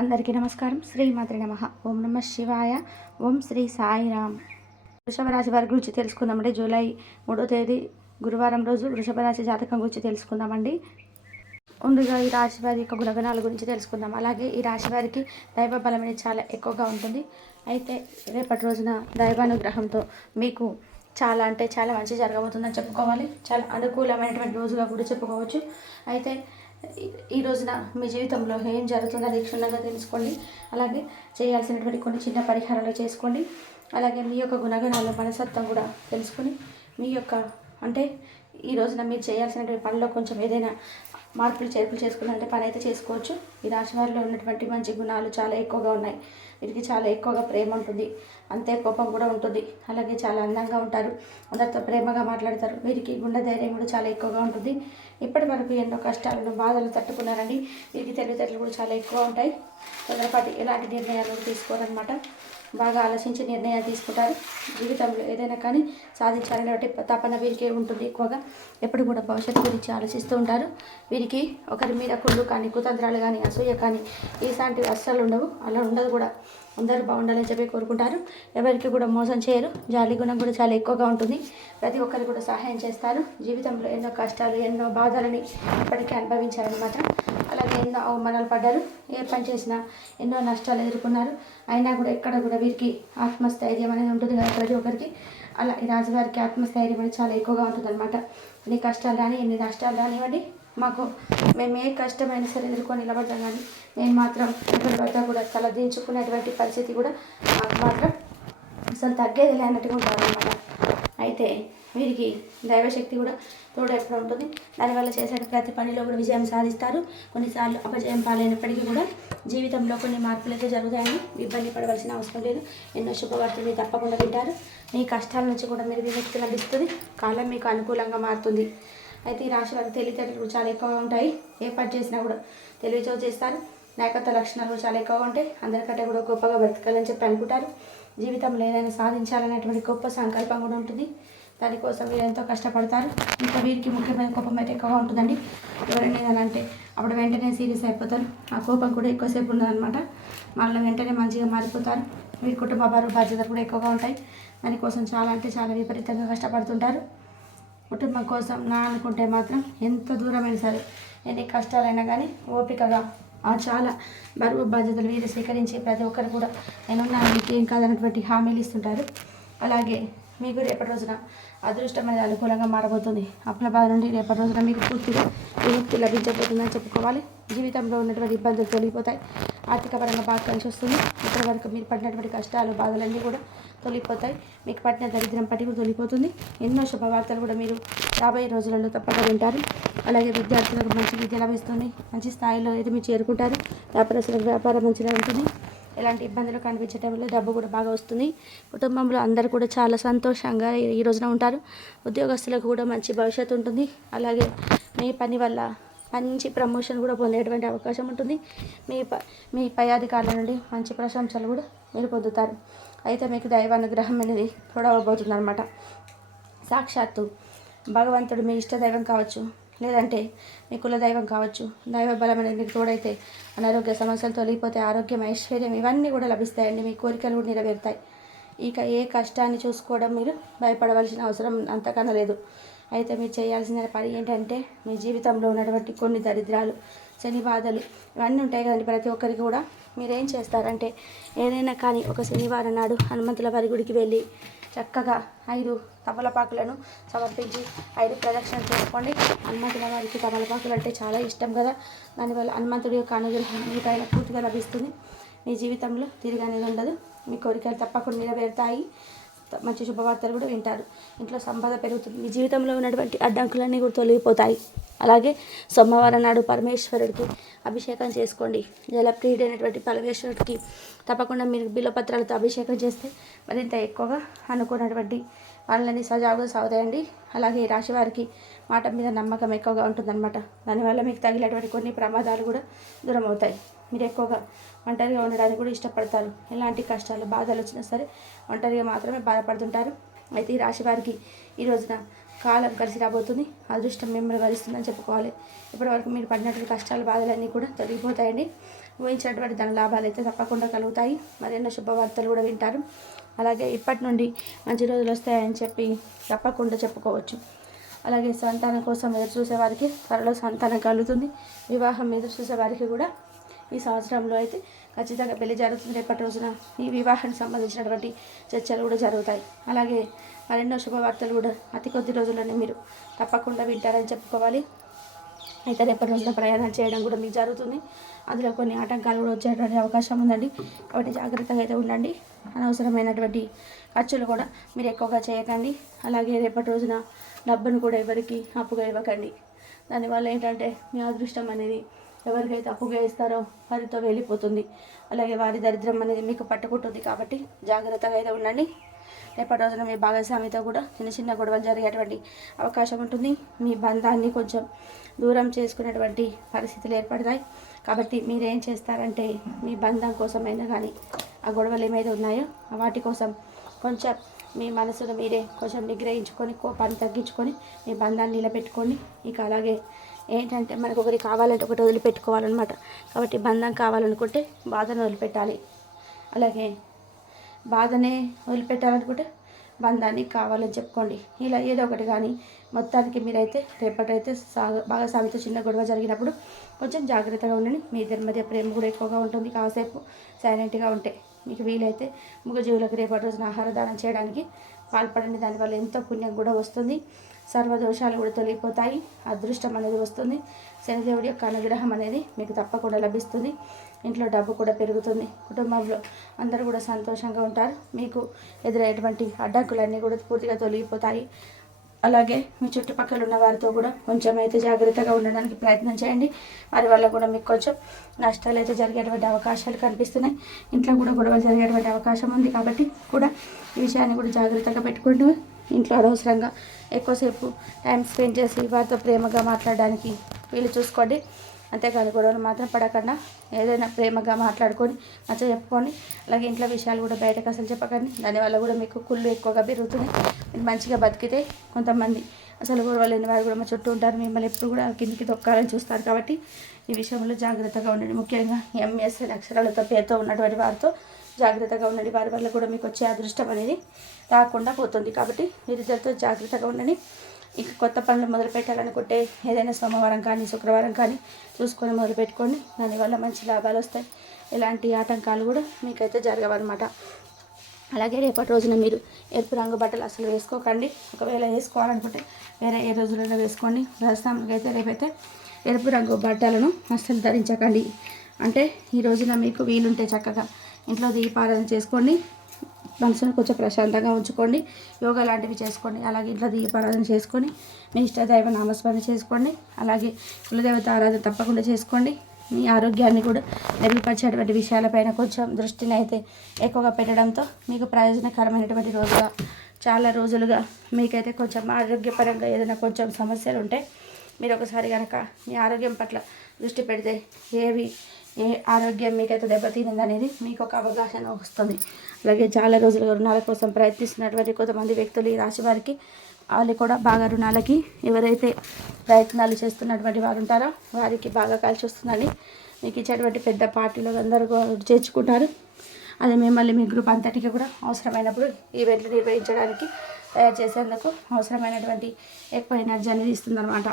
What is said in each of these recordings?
అందరికీ నమస్కారం. శ్రీమాత్రే నమః. ఓం నమః శివాయ. ఓం శ్రీ సాయిరామ్. వృషభ రాశి వారి గురించి తెలుసుకుందామండి. జూలై 3వ తేదీ గురువారం రోజు వృషభ రాశి జాతకం గురించి తెలుసుకుందామండి. ముందుగా ఈ రాశి వారి యొక్క గుణగణాల గురించి తెలుసుకుందాం. అలాగే ఈ రాశి వారికి దైవ బలం అనేది చాలా ఎక్కువగా ఉంటుంది. అయితే రేపటి రోజున దైవానుగ్రహంతో మీకు చాలా అంటే చాలా మంచి జరగబోతుందని చెప్పుకోవాలి. చాలా అనుకూలమైనటువంటి రోజుగా కూడా చెప్పుకోవచ్చు. అయితే ఈ రోజున మీ జీవితంలో ఏం జరుగుతుందని క్షుణ్ణంగా తెలుసుకోండి. అలాగే చేయాల్సినటువంటి కొన్ని చిన్న పరిహారాలు చేసుకోండి. అలాగే మీ యొక్క గుణగణాలు మనసత్వం కూడా తెలుసుకొని మీ యొక్క అంటే ఈ రోజున మీరు చేయాల్సినటువంటి పనిలో కొంచెం ఏదైనా మార్పులు చేర్పులు చేసుకున్నారంటే పని అయితే చేసుకోవచ్చు. ఈ రాశి వారిలో ఉన్నటువంటి మంచి గుణాలు చాలా ఎక్కువగా ఉన్నాయి. వీరికి చాలా ఎక్కువగా ప్రేమ ఉంటుంది, అంతే కోపం కూడా ఉంటుంది. అలాగే చాలా అందంగా ఉంటారు, అందరితో ప్రేమగా మాట్లాడతారు. వీరికి గుండె ధైర్యం కూడా చాలా ఎక్కువగా ఉంటుంది. ఇప్పటి వరకు ఎన్నో కష్టాలను బాధలు తట్టుకున్నారండి. వీరికి తెలివితేటలు కూడా చాలా ఎక్కువ ఉంటాయి. తొందరపాటి ఎలాంటి నిర్ణయాలు తీసుకోరనమాట. బాగా ఆలోచించి నిర్ణయాలు తీసుకుంటారు. జీవితంలో ఏదైనా కానీ సాధించాలనే తపన వీరికి ఉంటుంది ఎక్కువగా. ఎప్పుడు కూడా భవిష్యత్తు గురించి ఆలోచిస్తూ ఉంటారు. వీరికి ఒకరి మీద కుళ్ళు కానీ కుతంత్రాలు కానీ అసూయ కానీ ఇలాంటివి అస్సలు ఉండవు. అలా ఉండదు కూడా. అందరూ బాగుండాలని చెప్పి కోరుకుంటారు. ఎవరికి కూడా మోసం చేయరు. జాలి గుణం కూడా చాలా ఎక్కువగా ఉంటుంది. ప్రతి ఒక్కరు కూడా సహాయం చేస్తారు. జీవితంలో ఎన్నో కష్టాలు ఎన్నో బాధలని ఇప్పటికీ అనుభవించారనమాట. అలాగే ఎన్నో అవమానాలు పడ్డారు. ఏ పని చేసినా ఎన్నో నష్టాలు ఎదుర్కొన్నారు. అయినా కూడా ఎక్కడ కూడా వీరికి ఆత్మస్థైర్యం అనేది ఉంటుంది కదా ప్రతి ఒక్కరికి. అలా ఈ రాజుగారికి ఆత్మస్థైర్యం అనేది చాలా ఎక్కువగా ఉంటుంది అనమాట. ఎన్ని కష్టాలు రాని ఎన్ని నష్టాలు రానివ్వండి, మేము ఏ కష్టమైనా సరే ఎదుర్కొని నిలబడతాం. కానీ నేను మాత్రం ఒకరి వద్ద కూడా తల దించుకునేటువంటి పరిస్థితి కూడా మాకు మాత్రం అసలు తగ్గేది అన్నట్టుగా ఉంటారు అనమాట. అయితే వీరికి దైవశక్తి కూడా తోడు ఎప్పుడు ఉంటుంది. దానివల్ల చేసే ప్రతి పనిలో కూడా విజయం సాధిస్తారు. కొన్నిసార్లు అపజయం పాలైనప్పటికీ కూడా జీవితంలో కొన్ని మార్పులు అయితే జరుగుతాయని ఇబ్బంది పడవలసిన అవసరం లేదు. ఎన్నో శుభవార్తలు తప్పకుండా వింటారు. మీ కష్టాల నుంచి కూడా మీరు విముక్తి లభిస్తుంది. కాలం మీకు అనుకూలంగా మారుతుంది. అయితే ఈ రాశి వారికి తెలివితేటలు చాలా ఎక్కువగా ఉంటాయి. ఏ పని చేసినా కూడా తెలివితో చేస్తారు. నాయకత్వ లక్షణాలు కూడా చాలా ఎక్కువగా ఉంటాయి. అందరికంటే కూడా గొప్పగా బ్రతకాలని చెప్పి అనుకుంటారు. జీవితంలో ఏదైనా సాధించాలనేటువంటి గొప్ప సంకల్పం కూడా ఉంటుంది. దానికోసం మీరు ఎంతో కష్టపడతారు. ఇంకా వీరికి ముఖ్యమైన కోపం అయితే ఎక్కువగా ఉంటుందండి. ఎవరైనా ఏదైనా అంటే అప్పుడు వెంటనే సీరియస్ అయిపోతారు. ఆ కోపం కూడా ఎక్కువసేపు ఉన్నదనమాట. మళ్ళీ వెంటనే మంచిగా మారిపోతారు. వీరి కుటుంబ బరువు బాధ్యతలు కూడా ఎక్కువగా ఉంటాయి. దానికోసం చాలా అంటే చాలా విపరీతంగా కష్టపడుతుంటారు. కుటుంబం కోసం అనుకుంటే మాత్రం ఎంత దూరమైనా సరే ఎన్ని కష్టాలైనా కానీ ఓపికగా చాలా బరువు బాధ్యతలు వీరు స్వీకరించి ప్రతి ఒక్కరు కూడా నేనున్నాను మీకు ఏం కాదన్నటువంటి హామీలు ఇస్తుంటారు. అలాగే మీకు రేపటి రోజున అదృష్టం అనేది అనుకూలంగా మారబోతుంది. అప్పుల బాధ నుండి రేపటి రోజున మీకు పూర్తిగా విముక్తి లభించబోతుందని చెప్పుకోవాలి. జీవితంలో ఉన్నటువంటి ఇబ్బందులు తొలగిపోతాయి. ఆర్థికపరంగా బాగా కలిసి వస్తుంది. ఇప్పటి వరకు మీరు పడినటువంటి కష్టాలు బాధలన్నీ కూడా తొలగిపోతాయి. మీకు పట్టిన దరిద్రం పట్టి కూడా తొలగిపోతుంది. ఎన్నో శుభవార్తలు కూడా మీరు రాబోయే రోజులలో తప్పక వింటారు. అలాగే విద్యార్థులకు మంచి విద్య లభిస్తుంది. మంచి స్థాయిలో అయితే మీరు చేరుకుంటారు. వ్యాపారస్తులకు వ్యాపారం మంచిగా ఉంటుంది. ఎలాంటి ఇబ్బందులు కనిపించడం వల్ల డబ్బు కూడా బాగా వస్తుంది. కుటుంబంలో అందరూ కూడా చాలా సంతోషంగా ఈ రోజున ఉంటారు. ఉద్యోగస్తులకు కూడా మంచి భవిష్యత్తు ఉంటుంది. అలాగే మీ పని వల్ల మంచి ప్రమోషన్ కూడా పొందేటువంటి అవకాశం ఉంటుంది. మీ పై అధికారుల నుండి మంచి ప్రశంసలు కూడా మీరు పొందుతారు. అయితే మీకు దైవానుగ్రహం అనేది తోడవబోతుంది అనమాట. సాక్షాత్తు భగవంతుడు మీ ఇష్ట దైవం కావచ్చు, లేదంటే మీ కుల దైవం కావచ్చు. దైవ బలం అనేది మీకు తోడైతే అనారోగ్య సమస్యలు తొలగిపోతే ఆరోగ్యం ఐశ్వర్యం ఇవన్నీ కూడా లభిస్తాయండి. మీ కోరికలు కూడా నెరవేరుతాయి. ఇక ఏ కష్టాన్ని చూసుకోవడం మీరు భయపడవలసిన అవసరం అంతకన్నా లేదు. అయితే మీరు చేయాల్సిన పని ఏంటంటే మీ జీవితంలో ఉన్నటువంటి కొన్ని దరిద్రాలు శని బాధలు ఇవన్నీ ఉంటాయి కదండి ప్రతి ఒక్కరికి కూడా. మీరేం చేస్తారంటే ఏదైనా కానీ ఒక శనివారం నాడు హనుమంతుల వారి గుడికి వెళ్ళి చక్కగా 5 తమలపాకులను సమర్పించి 5 ప్రదక్షిణలు చేసుకోండి. హనుమంతుల వారికి తమలపాకులు అంటే చాలా ఇష్టం కదా. దానివల్ల హనుమంతుడి యొక్క అనుగ్రహం మీ పైన పూర్తిగా లభిస్తుంది. మీ జీవితంలో తిరిగి అనేది ఉండదు. మీ కోరికలు తప్పకుండా నెరవేరుతాయి. మంచి శుభవార్తలు కూడా వింటారు. ఇంట్లో సంపద పెరుగుతుంది. మీ జీవితంలో ఉన్నటువంటి అడ్డంకులన్నీ కూడా తొలగిపోతాయి. అలాగే సోమవారం నాడు పరమేశ్వరుడికి అభిషేకం చేసుకోండి. జలప్రియుడైనటువంటి పరమేశ్వరుడికి తప్పకుండా మీరు బిల్వపత్రాలతో అభిషేకం చేస్తే మరింత ఎక్కువగా అనుకున్నటువంటి వాళ్ళని సజావుగా సాగుతాయండి. అలాగే రాశి వారికి మాట మీద నమ్మకం ఎక్కువగా ఉంటుందన్నమాట. దానివల్ల మీకు తగిలేటువంటి కొన్ని ప్రమాదాలు కూడా దూరం అవుతాయి. మీరు ఎక్కువగా ఒంటరిగా ఉండడానికి కూడా ఇష్టపడతారు. ఎలాంటి కష్టాలు బాధలు వచ్చినా సరే ఒంటరిగా మాత్రమే బాధపడుతుంటారు. అయితే ఈ రాశి వారికి ఈ రోజున కాలం కలిసి రాబోతుంది. అదృష్టం మిమ్మల్ని వరిస్తుందని చెప్పుకోవాలి. ఇప్పటివరకు మీరు పడినటువంటి కష్టాలు బాధలన్నీ కూడా తొలగిపోతాయండి. ఊహించినటువంటి ధన లాభాలు అయితే తప్పకుండా కలుగుతాయి. మరెన్నో శుభవార్తలు కూడా వింటారు. అలాగే ఇప్పటి నుండి మంచి రోజులు వస్తాయని చెప్పి తప్పకుండా చెప్పుకోవచ్చు. అలాగే సంతానం కోసం ఎదురు చూసేవారికి త్వరలో సంతానం కలుగుతుంది. వివాహం ఎదురు చూసేవారికి కూడా ఈ సంవత్సరంలో అయితే ఖచ్చితంగా పెళ్లి జరుగుతుంది. రేపటి రోజున ఈ వివాహానికి సంబంధించినటువంటి చర్చలు కూడా జరుగుతాయి. అలాగే మరెన్నో శుభవార్తలు కూడా అతి కొద్ది రోజుల్లోనే మీరు తప్పకుండా వింటారని చెప్పుకోవాలి. అయితే రేపటి రోజున ప్రయాణం చేయడం కూడా మీకు జరుగుతుంది. అందులో కొన్ని ఆటంకాలు కూడా వచ్చేటువంటి అవకాశం ఉందండి. కాబట్టి జాగ్రత్తగా అయితే ఉండండి. అనవసరమైనటువంటి ఖర్చులు కూడా మీరు ఎక్కువగా చేయకండి. అలాగే రేపటి రోజున డబ్బును కూడా ఎవరికి అప్పుగా ఇవ్వకండి. దానివల్ల ఏంటంటే మీ అదృష్టం అనేది ఎవరికైతే అప్పుగా ఇస్తారో వారితో వెళ్ళిపోతుంది. అలాగే వారి దరిద్రం అనేది మీకు పట్టుకుంటుంది. కాబట్టి జాగ్రత్తగా అయితే ఉండండి. రేపటి రోజున మీ భాగస్వామితో కూడా చిన్న చిన్న గొడవలు జరిగేటువంటి అవకాశం ఉంటుంది. మీ బంధాన్ని కొంచెం దూరం చేసుకునేటువంటి పరిస్థితులు ఏర్పడతాయి. కాబట్టి మీరేం చేస్తారంటే మీ బంధం కోసమైనా కానీ ఆ గొడవలు ఏమైతే ఉన్నాయో వాటి కోసం కొంచెం మీ మనసును మీరే కొంచెం నిగ్రహించుకొని కోపాన్ని తగ్గించుకొని మీ బంధాన్ని నిలబెట్టుకొని ఇక అలాగే ఏంటంటే మనకు ఒకటి కావాలంటే ఒకటి వదిలిపెట్టుకోవాలన్నమాట. కాబట్టి బంధం కావాలనుకుంటే బాధను వదిలిపెట్టాలి. అలాగే బాధనే వదిలిపెట్టాలనుకుంటే బంధాన్ని కావాలని చెప్పుకోండి. ఇలా ఏదో ఒకటి కానీ మొత్తానికి మీరైతే రేపటైతే భాగస్వామితో చిన్న గొడవ జరిగినప్పుడు కొంచెం జాగ్రత్తగా ఉండండి. మీ ఇద్దరి మధ్య ప్రేమ కూడా ఎక్కువగా ఉంటుంది. కాసేపు సైలెంట్గా ఉంటే మీకు వీలైతే మూగజీవులకు రేపటి రోజున ఆహార దానం చేయడానికి పాల్పడండి. దానివల్ల ఎంతో పుణ్యం కూడా వస్తుంది. సర్వదోషాలు కూడా తొలగిపోతాయి. అదృష్టం అనేది వస్తుంది. శనిదేవుడి యొక్క అనుగ్రహం అనేది మీకు తప్పకుండా లభిస్తుంది. ఇంట్లో డబ్బు కూడా పెరుగుతుంది. కుటుంబంలో అందరూ కూడా సంతోషంగా ఉంటారు. మీకు ఎదురయ్యేటువంటి అడ్డంకులన్నీ కూడా పూర్తిగా తొలగిపోతాయి. అలాగే మీ చుట్టుపక్కల ఉన్న వారితో కూడా కొంచెం అయితే జాగ్రత్తగా ఉండడానికి ప్రయత్నం చేయండి. వారి వల్ల కూడా మీకు కొంచెం నష్టాలు అయితే జరిగేటువంటి అవకాశాలు కనిపిస్తున్నాయి. ఇంట్లో కూడా గొడవలు జరిగేటువంటి అవకాశం ఉంది. కాబట్టి కూడా ఈ విషయాన్ని కూడా జాగ్రత్తగా పెట్టుకుంటూ ఇంట్లో అనవసరంగా ఎక్కువసేపు టైం స్పెండ్ చేసి వారితో ప్రేమగా మాట్లాడడానికి వీలు చూసుకోండి. అంతేకాని గొడవలు మాత్రం పడకుండా ఏదైనా ప్రేమగా మాట్లాడుకొని మంచిగా చెప్పుకొని అలాగే ఇంట్లో విషయాలు కూడా బయటకు అసలు చెప్పకండి. దానివల్ల కూడా మీకు కుళ్ళు ఎక్కువగా పెరుగుతుంది. మీరు మంచిగా బతికితే కొంతమంది అసలు గొడవలు లేని వారు కూడా మా చుట్టూ ఉంటారు. మిమ్మల్ని ఎప్పుడు కూడా కిందికి తొక్కాలని చూస్తారు. కాబట్టి ఈ విషయంలో జాగ్రత్తగా ఉండండి. ముఖ్యంగా ఎంఎస్ అక్షరాలతో పేరుతో ఉన్నటువంటి వారితో జాగ్రత్తగా ఉండండి. వారి వల్ల కూడా మీకు వచ్చే అదృష్టం అనేది రాకుండా పోతుంది. కాబట్టి వీరిద్దరితో జాగ్రత్తగా ఉండండి. ఇంకా కొత్త పనులు మొదలు పెట్టాలనుకుంటే ఏదైనా సోమవారం కానీ శుక్రవారం కానీ చూసుకొని మొదలు పెట్టుకోండి. దానివల్ల మంచి లాభాలు వస్తాయి. ఎలాంటి ఆటంకాలు కూడా మీకైతే జరగవన్నమాట. అలాగే రేపటి రోజున మీరు ఎరుపు రంగు బట్టలు అసలు వేసుకోకండి. ఒకవేళ వేసుకోవాలనుకుంటే వేరే ఏ రోజులలో వేసుకోండి. ప్రస్తుతానికి అయితే రేపైతే ఎరుపు రంగు బట్టలను అస్సలు ధరించకండి. అంటే ఈ రోజున మీకు వీలుంటే చక్కగా ఇంట్లో దీపారాధన చేసుకోండి. మనసును కొంచెం ప్రశాంతంగా ఉంచుకోండి. యోగా లాంటివి చేసుకోండి. అలాగే ఇంట్లో దీపారాధన చేసుకొని మీ ఇష్టదైవ నామస్మరణ చేసుకోండి. అలాగే కులదేవత ఆరాధన తప్పకుండా చేసుకోండి. మీ ఆరోగ్యాన్ని కూడా మెరుగుపరిచేటువంటి విషయాలపైన కొంచెం దృష్టిని అయితే ఎక్కువగా పెట్టడంతో మీకు ప్రయోజనకరమైనటువంటి రోజుగా చాలా రోజులుగా మీకైతే కొంచెం ఆరోగ్యపరంగా ఏదైనా కొంచెం సమస్యలు ఉంటే మీరు ఒకసారి కనుక మీ ఆరోగ్యం పట్ల దృష్టి పెడితే ఏ ఆరోగ్యం మీకైతే దెబ్బతినింది అనేది మీకు ఒక అవగాహన వస్తుంది. అలాగే చాలా రోజులుగా రుణాల కోసం ప్రయత్నిస్తున్నటువంటి కొంతమంది వ్యక్తులు ఈ రాశి వారికి వాళ్ళు కూడా బాగా రుణాలకి ఎవరైతే ప్రయత్నాలు చేస్తున్నటువంటి వారు ఉంటారో వారికి బాగా కలిసి వస్తుందని మీకు ఇచ్చేటువంటి పెద్ద పార్టీలో అందరూ చేర్చుకుంటారు. అదే మిమ్మల్ని మీ గ్రూప్ అంతటికి కూడా అవసరమైనప్పుడు ఈవెంట్లు నిర్వహించడానికి తయారు చేసేందుకు అవసరమైనటువంటి ఎక్కువ ఎనర్జీ అనేది ఇస్తుందన్నమాట.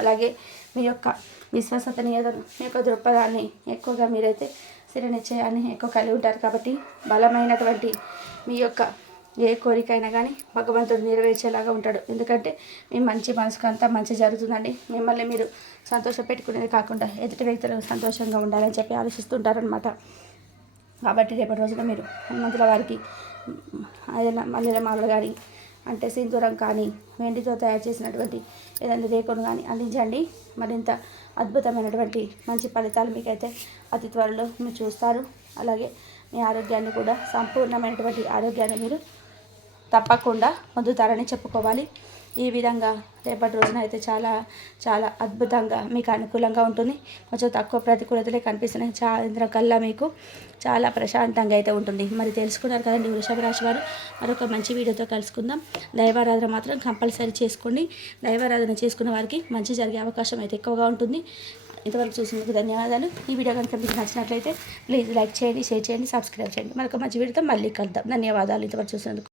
అలాగే మీ యొక్క విశ్వసనీయతను మీ యొక్క దృక్పథాన్ని ఎక్కువగా మీరైతే స్థిర నిశ్చయాన్ని ఎక్కువ కలిగి ఉంటారు. కాబట్టి బలమైనటువంటి మీ యొక్క ఏ కోరికైనా కానీ భగవంతుడు నెరవేర్చేలాగా ఉంటాడు. ఎందుకంటే మీ మంచి మనసుకు అంతా మంచి జరుగుతుందండి. మిమ్మల్ని మీరు సంతోష పెట్టుకునేది కాకుండా ఎదుటి వ్యక్తులు సంతోషంగా ఉండాలని చెప్పి ఆలోచిస్తుంటారనమాట. కాబట్టి రేపటి రోజున మీరు హనుమంతుల వారికి ఏదైనా మల్లెల మాలలు కానీ అంటే సింధూరం కానీ వెండితో తయారు చేసినటువంటి ఏదైనా రేకును కానీ అందించండి. మరింత అద్భుతమైనటువంటి మంచి ఫలితాలు మీకైతే అతి త్వరలో మీరు చూస్తారు. అలాగే మీ ఆరోగ్యాన్ని కూడా సంపూర్ణమైనటువంటి ఆరోగ్యాన్ని మీరు తప్పకుండా పొందుతారని చెప్పుకోవాలి. ఈ విధంగా రేపటి రోజున అయితే చాలా చాలా అద్భుతంగా మీకు అనుకూలంగా ఉంటుంది. కొంచెం తక్కువ ప్రతికూలతలే కనిపిస్తున్నాయి. సాయంత్రం కల్లా మీకు చాలా ప్రశాంతంగా అయితే ఉంటుంది. మరి తెలుసుకున్నారు కదండి వృషభ రాశి వారు. మరొక మంచి వీడియోతో కలుసుకుందాం. దైవారాధన మాత్రం కంపల్సరీ చేసుకోండి. దైవారాధన చేసుకున్న వారికి మంచి జరిగే అవకాశం అయితే ఎక్కువగా ఉంటుంది. ఇంతవరకు చూసినందుకు ధన్యవాదాలు. ఈ వీడియో కనుక మీకు నచ్చినట్లయితే ప్లీజ్ లైక్ చేయండి, షేర్ చేయండి, సబ్స్క్రైబ్ చేయండి. మరొక మంచి వీడియోతో మళ్ళీ కలుద్దాం. ధన్యవాదాలు ఇంతవరకు చూసినందుకు.